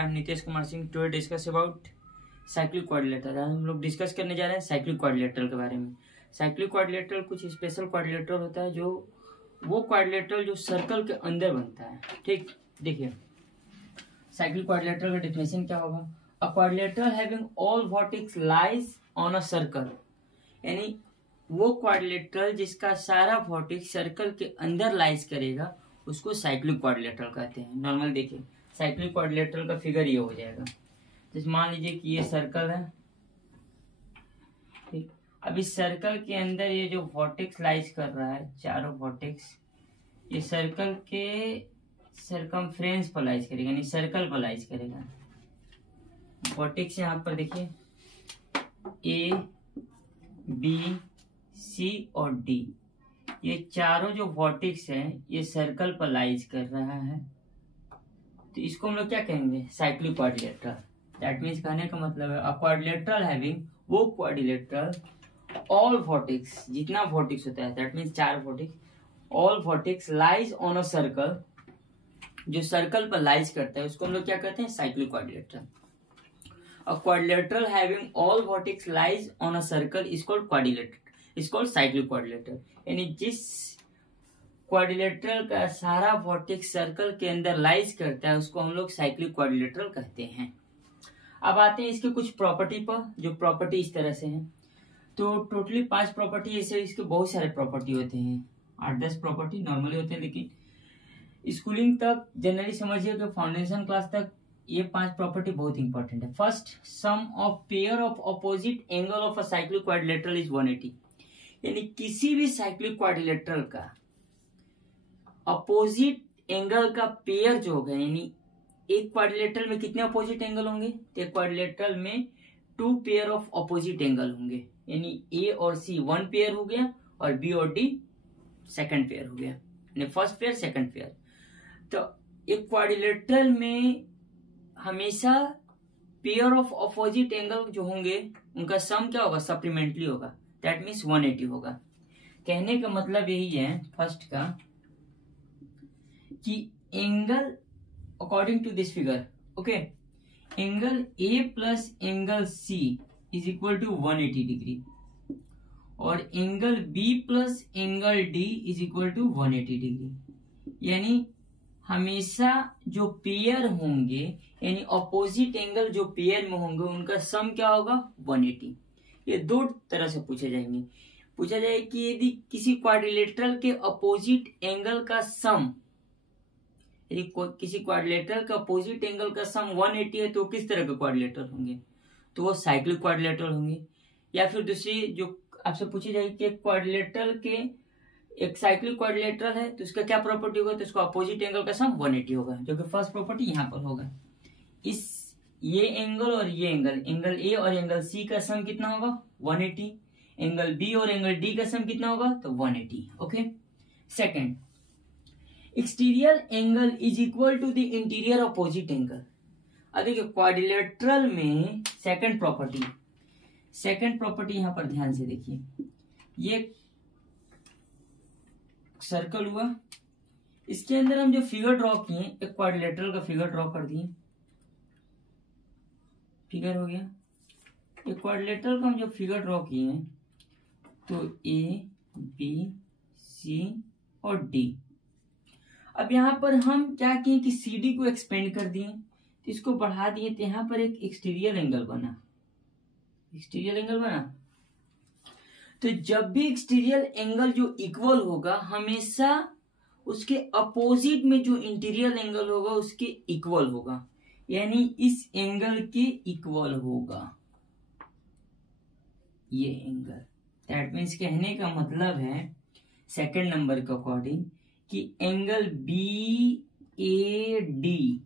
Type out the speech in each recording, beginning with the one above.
I am Nitesh Kumar Singh. Today discuss about cyclic quadrilateral. आज हम लोग डिस्कस करने जा रहे हैं साइक्लिक क्वाड्रिलेटरल के बारे में। साइक्लिक क्वाड्रिलेटरल कुछ स्पेशल क्वाड्रिलेटरल होता है, जो वो क्वाड्रिलेटरल जो सर्कल के अंदर बनता है। ठीक, देखिए साइक्लिक क्वाड्रिलेटरल का डेफिनेशन क्या होगा। अ quadrilateral having all vertex lies on a circle, यानी वो क्वाड्रिलेटरल जिसका सारा वर्टेक्स सर्कल के अंदर लाइज करेगा उसको साइक्लिक क्वाड्रिलेटरल कहते हैं। नॉर्मल देखिए साइक्लिक क्वाड्रिलेटरल का फिगर ये हो जाएगा। जैसे मान लीजिए कि ये सर्कल है, ठीक। अब इस सर्कल के अंदर ये जो वर्टेक्स लाइज कर रहा है, चारों वर्टेक्स ये सर्कल के सर्कमफ्रेंस पर लाइज करेगा, यानी सर्कल पर लाइज करेगा। वर्टेक्स यहाँ पर देखिए ए, बी, सी और डी, ये चारों जो वर्टेक्स हैं ये सर्कल पर लाइज कर रहा है, तो इसको हम लोग क्या कहेंगे, साइक्लिक क्वाड्रिलेटरल। दैट मीन्स कहने का मतलब है अ क्वाड्रिलेटरल हैविंग, वो क्वाड्रिलेटरल ऑल वर्टेक्स, जितना वर्टेक्स होता है दैट मीन्स चार vertex, all vertex lies on a circle, जो सर्कल पर लाइज करता है उसको हम लोग क्या कहते हैं, cyclic quadrilateral. A quadrilateral having all vertex lies on a circle is called quadrilateral, is called cyclic quadrilateral. यानी जिस क्वाड्रिलेटरल का सारा वर्टेक्स सर्कल के अंदर लाइज करता है उसको हम लोग साइक्लिक क्वाड्रिलेटरल कहते हैं। अब आते हैं इसके कुछ प्रॉपर्टी पर, जो प्रॉपर्टी इस तरह से हैं। तो टोटली 5 प्रॉपर्टी, ऐसे इसके बहुत सारे प्रॉपर्टी होते हैं, 8-10 प्रॉपर्टी नॉर्मली होते हैं, लेकिन स्कूलिंग तक जनरली समझिए कि फाउंडेशन क्लास तक ये 5 प्रॉपर्टी बहुत इंपॉर्टेंट है। First, sum of pair of opposite angle of a cyclic quadrilateral is 180, यानी किसी भी साइक्लिक क्वाड्रिलेटरल का अपोजिट एंगल का पेयर जो होगा, यानी एक क्वाड्रिलेटरल में कितने अपोजिट एंगल होंगे, तो एक क्वाड्रिलेटरल में 2 पेयर ऑफ अपोजिट एंगल होंगे, यानी ए और सी 1 पेयर हो गया और बी और डी 2nd पेयर हो गया, यानी फर्स्ट पेयर सेकंड पेयर। तो एक क्वाड्रिलेटरल में हमेशा पेयर ऑफ अपोजिट एंगल जो होंगे उनका सम क्या होगा, सप्लीमेंट्री होगा, दैट मीन्स 180 होगा। कहने का मतलब यही है फर्स्ट का कि angle according to this figure, okay, angle A plus angle C is equal to 180 degree और angle B plus angle D is equal to 180 degree. यानी हमेशा जो पेयर होंगे, यानी अपोजिट एंगल जो पेयर में होंगे उनका सम क्या होगा, 180। ये 2 तरह से पूछे जाएंगे। पूछा जाए कि यदि किसी क्वाड्रिलेटरल के अपोजिट एंगल का सम, यदि किसी क्वाड्रिलेटरल का अपोजिट एंगल का सम 180 है तो किस तरह के क्वाड्रिलेटरल होंगे, तो वो साइक्लिक क्वाड्रिलेटरल होंगे। या फिर दूसरी जो आपसे पूछी जाएगी कि क्वाड्रिलेटरल के एक साइक्लिक क्वाड्रिलेटरल है तो उसका क्या प्रॉपर्टी होगा, तो उसका अपोजिट एंगल का सम 180 होगा, जो कि फर्स्ट प्रॉपर्टी यहाँ पर होगा। इस ये एंगल और ये एंगल, एंगल ए और एंगल सी का सम कितना होगा, 180। एंगल बी और एंगल डी का सम कितना होगा, तो 180। Okay, second, exterior angle is equal to the interior opposite angle. अब देखिए क्वाड्रिलेटरल में सेकंड प्रॉपर्टी यहां पर ध्यान से देखिए, ये सर्कल हुआ, इसके अंदर हम जो फिगर ड्रॉ किए, एक क्वाड्रिलेटरल का फिगर ड्रॉ कर दिए, फिगर हो गया। एक क्वाड्रिलेटरल का हम जो फिगर ड्रॉ किए हैं तो ए, बी, सी और डी। अब यहाँ पर हम क्या किए कि सी डी को एक्सपेंड कर दिए, तो इसको बढ़ा दिए, तो यहाँ पर एक एक्सटीरियर एंगल बना, तो जब भी एक्सटीरियर एंगल जो इक्वल होगा हमेशा उसके अपोजिट में जो इंटीरियर एंगल होगा उसके इक्वल होगा, यानी इस एंगल के इक्वल होगा ये एंगल। दैट मीन्स कहने का मतलब है सेकंड नंबर के अकॉर्डिंग कि angle B A D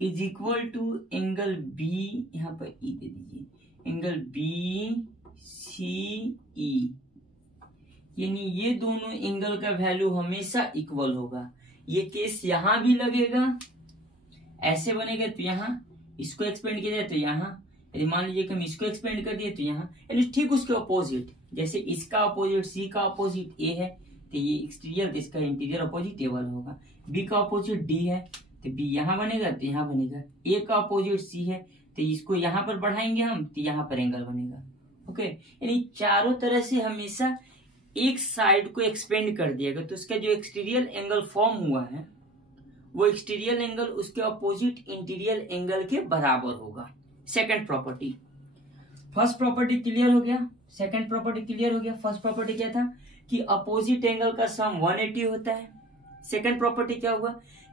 is equal to angle B, यहाँ पर ई दे दीजिए, एंगल बी सी ई, यानी ये दोनों एंगल का वैल्यू हमेशा इक्वल होगा। ये केस यहां भी लगेगा, ऐसे बनेगा तो यहाँ इसको एक्सपेंड किया जाए तो यहाँ, यदि मान लीजिए कि हम इसको एक्सपेंड कर दिए तो यहाँ, यानी ठीक उसके अपोजिट, जैसे इसका अपोजिट सी का अपोजिट ए है तो ये एक्सटीरियर, इसका इंटीरियर अपोजिट ए वाला होगा। बी का अपोजिट डी है तो बी यहाँ बनेगा तो यहाँ बनेगा, ए का अपोजिट सी है तो इसको यहाँ पर बढ़ाएंगे हम तो यहाँ पर एंगल बनेगा। ओके, यानी चारों तरह से हमेशा एक साइड को एक्सपेंड कर दिएगा तो उसका जो एक्सटीरियर एंगल फॉर्म हुआ है वो एक्सटीरियर एंगल उसके अपोजिट इंटीरियर एंगल के बराबर होगा। Second property. First property clear हो गया, सेकंड प्रॉपर्टी क्लियर हो गया। फर्स्ट प्रॉपर्टी क्या था कि अपोजिट एंगल का सम 180 होता है। सेकंड प्रॉपर्टी क्या हुआ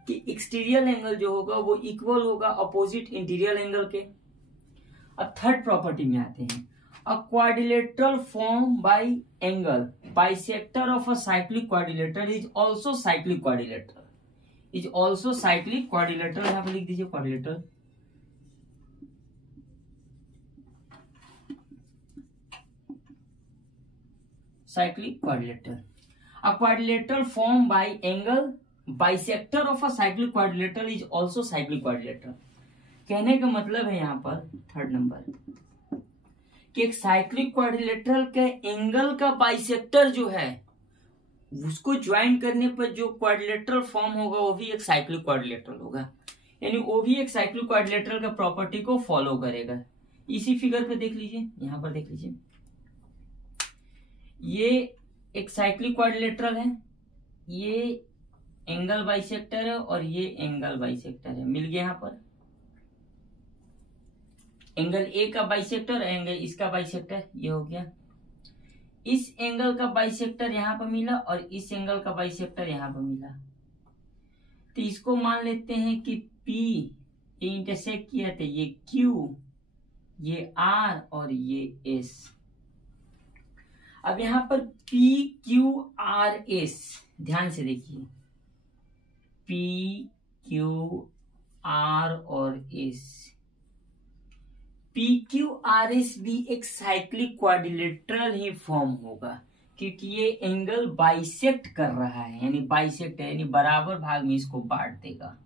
कि एक्सटीरियर एंगल जो होगा वो इक्वल होगा अपोजिट इंटीरियर एंगल के। अब थर्ड प्रॉपर्टी में आते हैं। अ quadrilateral form bye angle bisector of a cyclic quadrilateral is also cyclic quadrilateral, is also cyclic quadrilateral. यहां पर लिख दीजिए quadrilateral. Cyclic quadrilateral. A quadrilateral form bye angle bisector of a cyclic quadrilateral is also cyclic quadrilateral. कहने का मतलब है यहाँ पर थर्ड नंबर कि एक साइक्लिक क्वाड्रिलेटरल के एंगल का बाइसेक्टर जो है उसको ज्वाइन करने पर जो क्वाड्रिलेटरल फॉर्म होगा वो भी एक साइक्लिक क्वाड्रिलेटरल होगा, यानी वो भी एक साइक्लिक क्वाड्रिलेटरल का प्रॉपर्टी को फॉलो करेगा। इसी फिगर पे देख लीजिए, यहां पर देख लीजिए, ये एक साइक्लिक क्वाड्रिलेटरल है, ये एंगल बाइसेक्टर है और ये एंगल बाइसेक्टर है, मिल गया। यहां पर एंगल ए का बाइसेक्टर, एंगल इसका बाइसेक्टर, ये हो गया। इस एंगल का बाइसेक्टर यहां पर मिला और इस एंगल का बाइसेक्टर यहां पर मिला, तो इसको मान लेते हैं कि P ये इंटरसेक्ट किया था, ये Q, ये R और ये S। अब यहां पर P Q R S ध्यान से देखिए, P Q R और S, PQRS भी एक साइक्लिक क्वाड्रिलेटरल ही फॉर्म होगा क्योंकि ये एंगल बाइसेक्ट कर रहा है, यानी बाइसेक्ट है यानी बराबर भाग में इसको बांट देगा।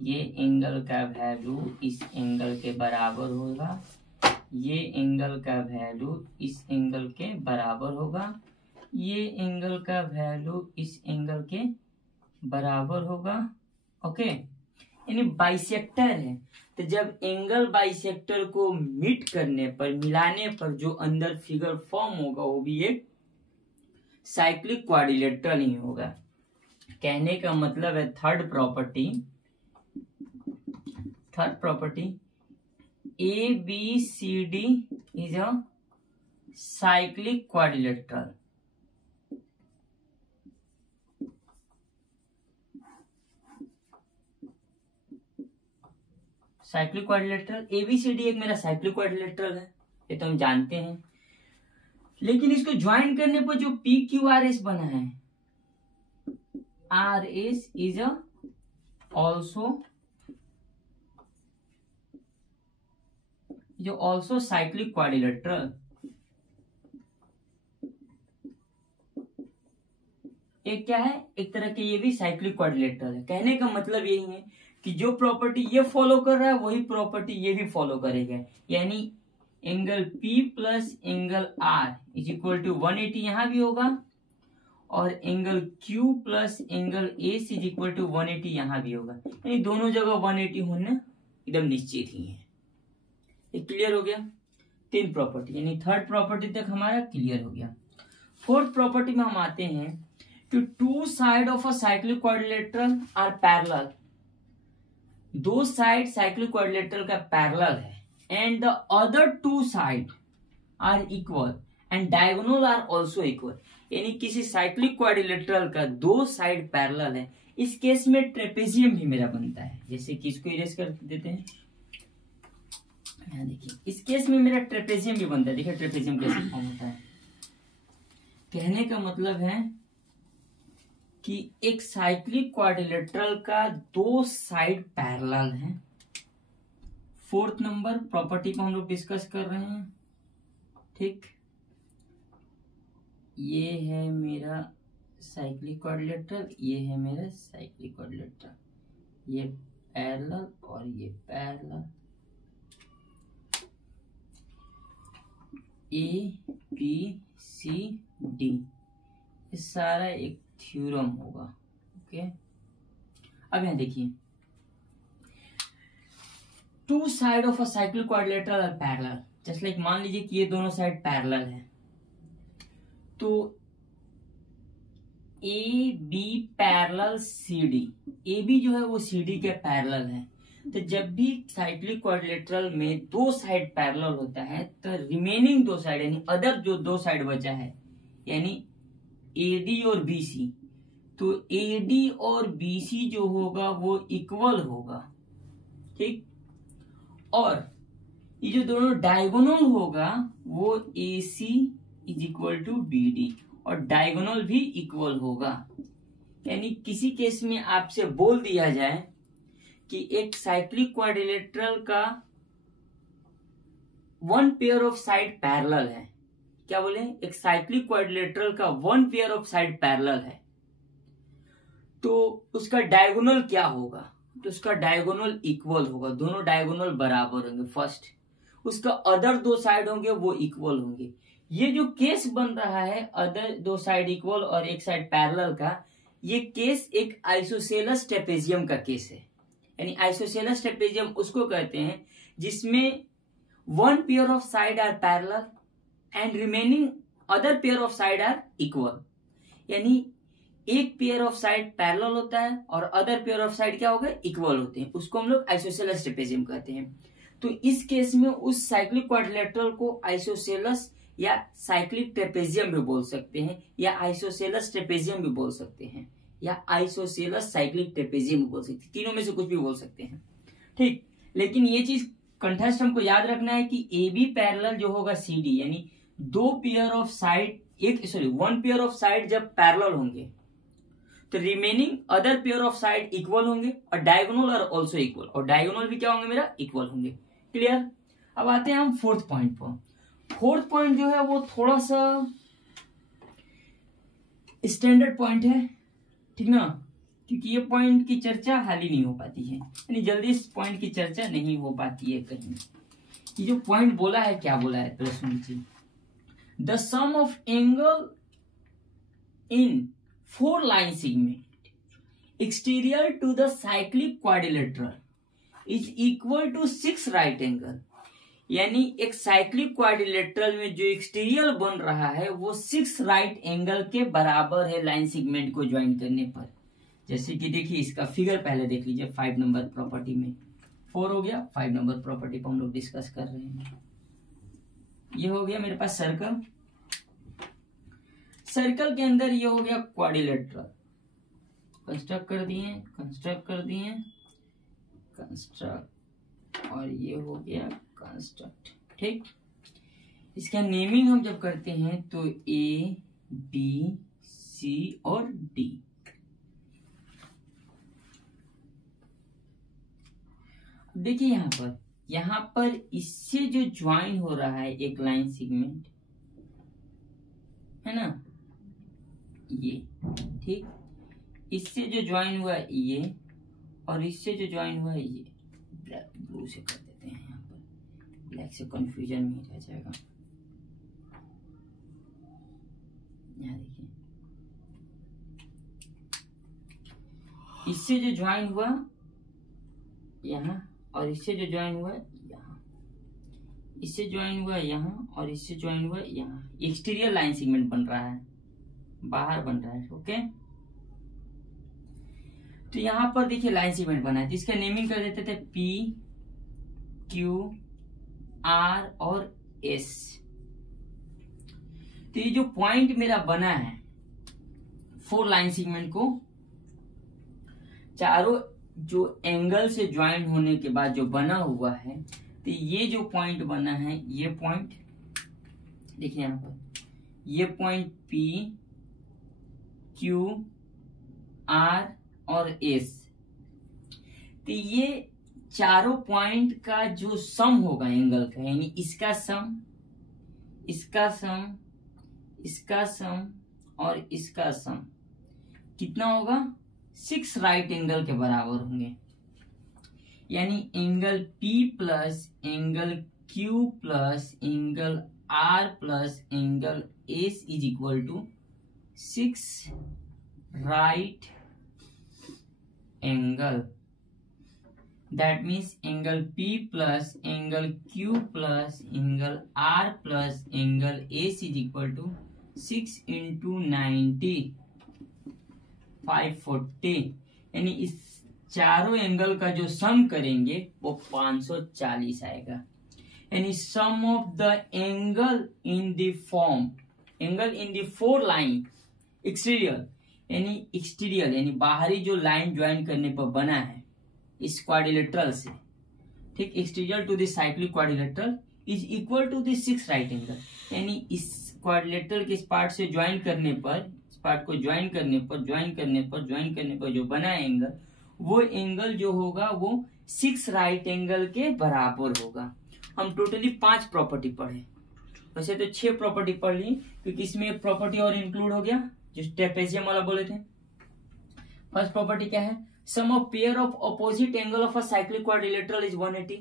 ये एंगल का वैल्यू इस एंगल के बराबर होगा, ये एंगल का वैल्यू इस एंगल के बराबर होगा, ये एंगल का वैल्यू इस एंगल के बराबर होगा। ओके, यानी बाइसेक्टर है, तो जब एंगल बाइसेक्टर को मीट करने पर, मिलाने पर जो अंदर फिगर फॉर्म होगा वो भी एक साइक्लिक क्वाड्रिलेटरल ही होगा। कहने का मतलब है third property A B C D is a cyclic quadrilateral. Cyclic quadrilateral ABCD एक मेरा साइक्लिक क्वाड्रिलेटरल है, ये तो हम जानते हैं, लेकिन इसको ज्वाइन करने पर जो पी क्यू आर एस बना है, R S is also cyclic quadrilateral. एक क्या है, एक तरह के ये भी साइक्लिक क्वाड्रिलेटरल है। कहने का मतलब यही है कि जो प्रॉपर्टी ये फॉलो कर रहा है वही प्रॉपर्टी ये भी फॉलो करेगा, यानी angle P plus angle R is equal to 180 यहां भी होगा और angle Q plus angle S is equal to 180 यहां भी होगा, यानी दोनों जगह 180 होने एकदम निश्चित ही है। ये क्लियर हो गया, तीन प्रॉपर्टी, यानी थर्ड प्रॉपर्टी तक हमारा क्लियर हो गया। फोर्थ प्रॉपर्टी में हम आते हैं कि two side of a cyclic quadrilateral are parallel. दो साइड साइक्लिक क्वाड्रिलेटरल का पैरेलल है and the other two side are equal and diagonal are also equal, यानी किसी साइक्लिक क्वाड्रिलेटरल का दो साइड पैरेलल है, इस केस में ट्रेपेजियम भी मेरा बनता है। जैसे कि इसको इरेज कर देते हैं, यहाँ देखिए, इस केस में मेरा ट्रेपेजियम भी बनता है। देखिए ट्रेपेजियम कैसे फॉर्म होता है। कहने का मतलब है कि एक साइक्लिक क्वाड्रिलेटरल का दो साइड पैरेलल हैं। फोर्थ नंबर प्रॉपर्टी को हम लोग डिस्कस कर रहे हैं, ठीक। ये है मेरा साइक्लिक क्वाड्रिलेटरल, ये है मेरा साइक्लिक क्वाड्रिलेटरल, ये पैरेलल और ये parallel, A B C D, ये सारा एक थ्योरम होगा। ओके, अब यहाँ देखिए, two side of a cyclic quadrilateral are parallel, just like मान लीजिए कि ये दोनों साइड पैरेलल है, तो A B parallel C D, A B जो है वो सी डी के पैरेलल है। तो जब भी साइक्लिक क्वाड्रिलेटरल में दो साइड पैरेलल होता है तो रिमेनिंग दो साइड यानी अदर जो दो साइड बचा है यानी एडी और बीसी, तो एडी और बीसी जो होगा वो इक्वल होगा, ठीक। और ये जो दोनों डायगोनल होगा वो AC is equal to BD और डायगोनल भी इक्वल होगा। यानी किसी केस में आपसे बोल दिया जाए कि एक साइक्लिक क्वाड्रिलेटरल का one pair of side parallel है, क्या बोले, एक साइक्लिक क्वाड्रिलेटरल का one pair of side parallel है, तो उसका डायगोनल क्या होगा, तो उसका डायगोनल इक्वल होगा, दोनों डायगोनल बराबर होंगे फर्स्ट, उसका अदर दो साइड होंगे वो इक्वल होंगे। ये जो केस बन रहा है अदर दो साइड इक्वल और एक साइड पैरेलल का, ये केस एक आइसोसेलेस ट्रेपेजियम का केस है। यानी आइसोसेलेस ट्रेपेजियम उसको कहते हैं जिसमें one pair of side are parallel and remaining other pair of side are equal. यानी एक पेयर ऑफ साइड पैरेलल होता है और अदर पेयर ऑफ साइड क्या हो गए, इक्वल होते हैं, उसको हम लोग आइसोसेलेस ट्रेपेजियम कहते हैं। तो इस केस में उस साइक्लिक क्वाड्रिलेटरल को आइसोसेलेस या साइक्लिक ट्रेपेजियम भी बोल सकते हैं, या आइसोसेलेस ट्रेपेजियम भी बोल सकते हैं, या आइसोसेलेस साइक्लिक ट्रेपेजियम भी बोल सकते हैं, तीनों में से कुछ भी बोल सकते हैं, ठीक। लेकिन ये चीज कंटेस्ट हमको याद रखना है कि ए बी पैरेलल जो होगा सी डी, यानी दो pair of side one pair of side जब पैरेलल होंगे तो remaining other pair of side equal होंगे और डायगोनल आर आल्सो इक्वल, और डायगोनल भी क्या होंगे मेरा, इक्वल होंगे। क्लियर। अब आते हैं हम फोर्थ पॉइंट पर। फोर्थ पॉइंट जो है वो थोड़ा सा स्टैंडर्ड पॉइंट है, ठीक ना, क्योंकि ये पॉइंट की चर्चा हाल ही नहीं हो पाती है, यानी जल्दी इस पॉइंट की चर्चा नहीं हो पाती है कहीं। ये जो पॉइंट बोला है, क्या बोला है, पहले सुन लीजिए। The sum of angle in four line segment exterior to the cyclic quadrilateral is equal to 6 right angle. यानी एक साइक्लिक क्वाड्रिलेटरल में जो एक्सटीरियर बन रहा है वो 6 राइट एंगल के बराबर है लाइन सेगमेंट को ज्वाइन करने पर। जैसे कि देखिए इसका फिगर पहले देख लीजिए 5 नंबर प्रॉपर्टी में, 4 हो गया, 5 नंबर प्रॉपर्टी पर हम लोग डिस्कस कर रहे हैं। ये हो गया मेरे पास सर्कल, सर्कल के अंदर ये हो गया क्वाड्रिलेटरल, कंस्ट्रक्ट कर दिए, और ये हो गया कंस्ट्रक्ट, ठीक। इसका नेमिंग हम जब करते हैं तो ए बी सी और डी। देखिए यहाँ पर इससे जो ज्वाइन हो रहा है एक लाइन सेगमेंट है ना, ये, ठीक, इससे जो ज्वाइन हुआ ये और इससे जो ज्वाइन हुआ ये, ब्लैक ब्लू से कर देते हैं, यहाँ पर ब्लैक से कंफ्यूजन नहीं रह जाएगा। यहाँ देखिए इससे जो ज्वाइन हुआ यहाँ और इससे जो ज्वाइन हुआ यहाँ, इससे ज्वाइन हुआ यहाँ और इससे ज्वाइन हुआ यहाँ, एक्सटीरियर लाइन सेगमेंट बन रहा है, बाहर बन रहा है, ओके। तो यहाँ पर देखिए लाइन सेगमेंट बना है, तो इसका नेमिंग कर देते थे P Q R और S। तो ये जो पॉइंट मेरा बना है 4 लाइन सेगमेंट को चारों जो एंगल से ज्वाइन होने के बाद जो बना हुआ है, तो ये जो पॉइंट बना है, ये पॉइंट देखिए यहाँ पर, ये पॉइंट P Q R और S, तो ये चारों पॉइंट का जो सम होगा एंगल का, यानी इसका सम, इसका सम, इसका सम और इसका सम कितना होगा, 6 राइट एंगल के बराबर होंगे। यानी angle P plus angle Q plus angle R plus angle S is equal to 6 right angle, that means angle P plus angle Q plus angle R plus angle AC is equal to 6 into 90 540, यानी इस चारों angle का जो सम करेंगे वो 540 आएगा। यानी sum of the angle in the form, angle in the 4 line exterior, यानी बाहरी जो लाइन ज्वाइन करने पर बना है इस क्वाड्रिलेटरल से, ठीक, exterior to the cyclic quadrilateral is equal to the 6 right angle, यानी इस क्वाड्रिलेटरल के इस पार्ट से ज्वाइन करने पर, इस पार्ट को ज्वाइन करने पर जो बना है एंगल, वो एंगल जो होगा वो 6 राइट एंगल के बराबर होगा। हम टोटली 5 प्रॉपर्टी पढ़े, वैसे तो 6 प्रॉपर्टी पढ़ ली क्योंकि इसमें एक प्रॉपर्टी और इंक्लूड हो गया जो ट्रेपेजियम वाला बोले थे। फर्स्ट प्रॉपर्टी क्या है, sum of pair of opposite angle of a cyclic quadrilateral is 180,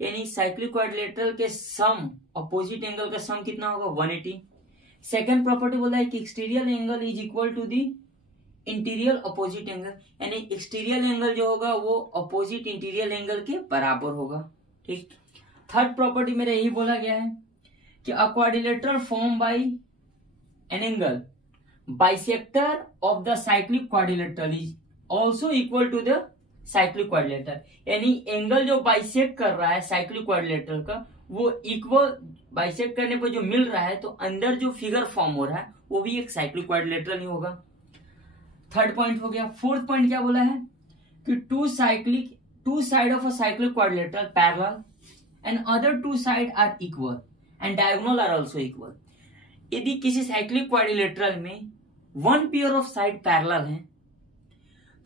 यानी साइक्लिक क्वाड्रिलेटरल के सम, अपोजिट एंगल का सम कितना होगा 180। सेकंड प्रॉपर्टी बोला है कि exterior angle is equal to the interior opposite angle, यानी एक्सटीरियर एंगल जो होगा वो अपोजिट इंटीरियर एंगल के बराबर होगा, ठीक। थर्ड प्रॉपर्टी मेरा यही बोला गया है कि a quadrilateral form by an angle bisector of the cyclic quadrilateral is also equal to the cyclic quadrilateral, यानी एंगल जो बाइसेक्ट कर रहा है साइक्लिक क्वाड्रिलेटरल का वो इक्वल, बाइसेक्ट करने पर जो मिल रहा है तो अंदर जो फिगर फॉर्म हो रहा है वो भी एक साइक्लिक क्वाड्रिलेटरल ही होगा। थर्ड पॉइंट हो गया। फोर्थ पॉइंट क्या बोला है कि two side of a cyclic quadrilateral parallel and other 2 side are equal and diagonal are also equal. यदि किसी साइक्लिक क्वाड्रिलेटरल में 1 पेयर ऑफ साइड पैरेलल है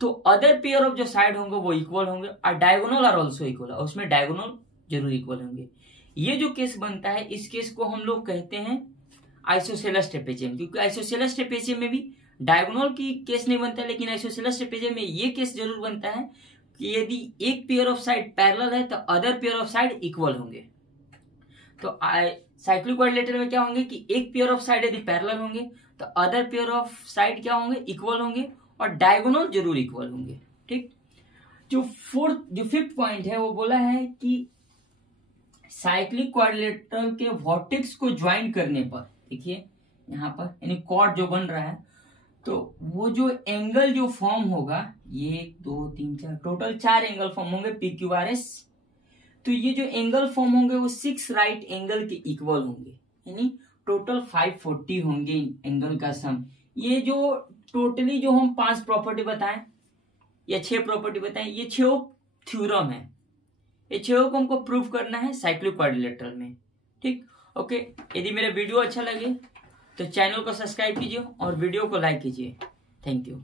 तो अदर पेयर ऑफ जो साइड होंगे वो इक्वल होंगे और डायगोनल आर आल्सो इक्वल, और उसमें डायगोनल जरूर इक्वल होंगे। ये जो केस बनता है इस केस को हम लोग कहते हैं आइसोसेलेस ट्रेपेजियम, क्योंकि आइसोसेलेस ट्रेपेजियम में भी डायगोनल की केस नहीं बनता है, लेकिन आइसोसेलेस ट्रेपेजियम में ये केस जरूर बनता है कि यदि एक पेयर ऑफ साइड पैरेलल है तो other pair of side equal होंगे। तो साइक्लिक क्वाड्रिलेटरल में क्या होंगे कि एक पेयर ऑफ साइड यदि पैरेलल होंगे तो अदर पेयर ऑफ साइड क्या होंगे, इक्वल होंगे, और डायगोनल जरूर इक्वल होंगे, ठीक। जो फिफ्थ पॉइंट है वो बोला है कि साइक्लिक क्वाड्रिलेटरल के वर्टेक्स को ज्वाइन करने पर, देखिए यहाँ पर यानी कॉर्ड जो बन रहा है तो वो जो एंगल जो फॉर्म होगा, ये 1 2 3 4 टोटल 4 एंगल फॉर्म होंगे PQRS। तो ये जो एंगल फॉर्म होंगे वो 6 राइट एंगल के इक्वल होंगे, यानी टोटल 540 होंगे एंगल का सम। ये जो टोटली जो हम 5 प्रॉपर्टी बताएं या 6 प्रॉपर्टी बताएं, ये 6 थ्योरम है, ये 6 को हमको प्रूव करना है साइक्लिक क्वाड्रिलेटरल में, ठीक। ओके, यदि मेरा वीडियो अच्छा लगे तो चैनल को सब्सक्राइब कीजिए और वीडियो को लाइक कीजिए। Thank you.